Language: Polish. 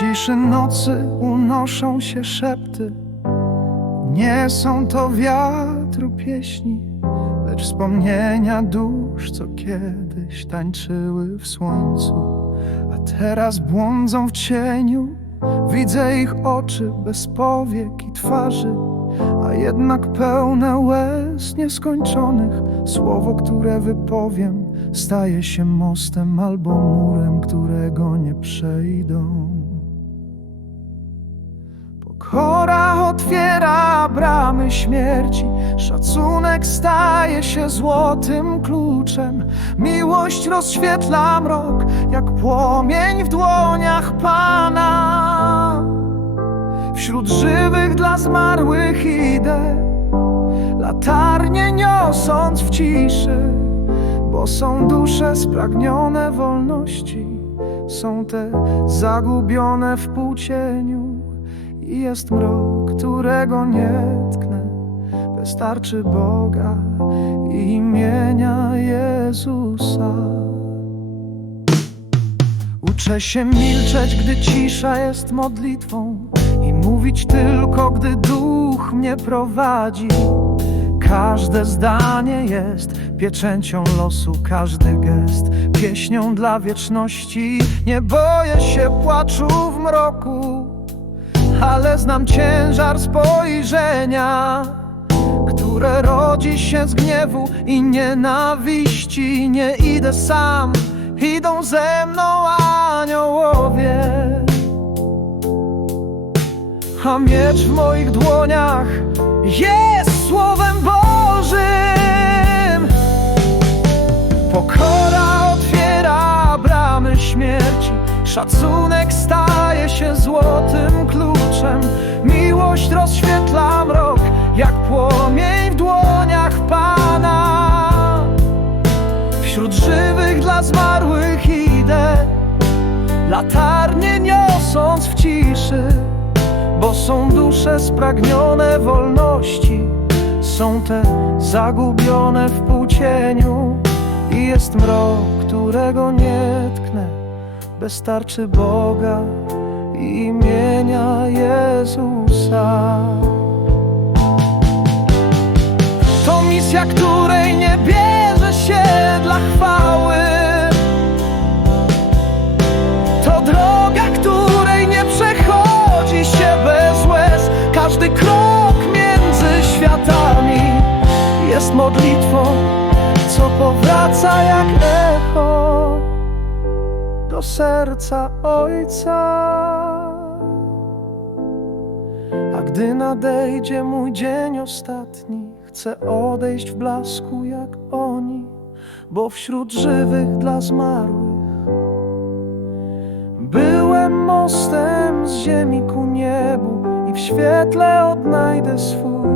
ciszy nocy unoszą się szepty. Nie są to wiatru pieśni, lecz wspomnienia dusz, co kiedyś tańczyły w słońcu, a teraz błądzą w cieniu. Widzę ich oczy bez powiek i twarzy, a jednak pełne łez nieskończonych. Słowo, które wypowiem, staje się mostem albo murem, którego nie przejdą. Pokora otwiera bramy śmierci, szacunek staje się złotym kluczem. Miłość rozświetla mrok, jak płomień w dłoniach Pana. Wśród żywych dla zmarłych idę, latarnie niosąc w ciszy, bo są dusze spragnione wolności, są te zagubione w półcieniu. Jest mrok, którego nie tknę. Wystarczy Boga i imienia Jezusa. Uczę się milczeć, gdy cisza jest modlitwą I mówić tylko, gdy duch mnie prowadzi. Każde zdanie jest pieczęcią losu, każdy gest pieśnią dla wieczności. Nie boję się płaczu w mroku, ale znam ciężar spojrzenia, które rodzi się z gniewu i nienawiści. Nie idę sam, idą ze mną aniołowie. A miecz w moich dłoniach jest Słowem Bożym. Pokora otwiera bramy śmierci, szacunek staje się złotym kluczem. Miłość rozświetla mrok, jak płomień w dłoniach Pana. Wśród żywych dla zmarłych idę, latarnie niosąc w ciszy, bo są dusze spragnione wolności, są te zagubione w półcieniu i jest mrok, którego nie tknę, wystarczy Boga i imienia Jezusa. To misja, której nie bierze się dla chwały. To droga, której nie przechodzi się bez łez. Każdy krok między światami jest modlitwą, co powraca jak echo do serca Ojca. Gdy nadejdzie mój dzień ostatni, chcę odejść w blasku jak oni, bo wśród żywych dla zmarłych byłem mostem z ziemi ku niebu i w świetle odnajdę swój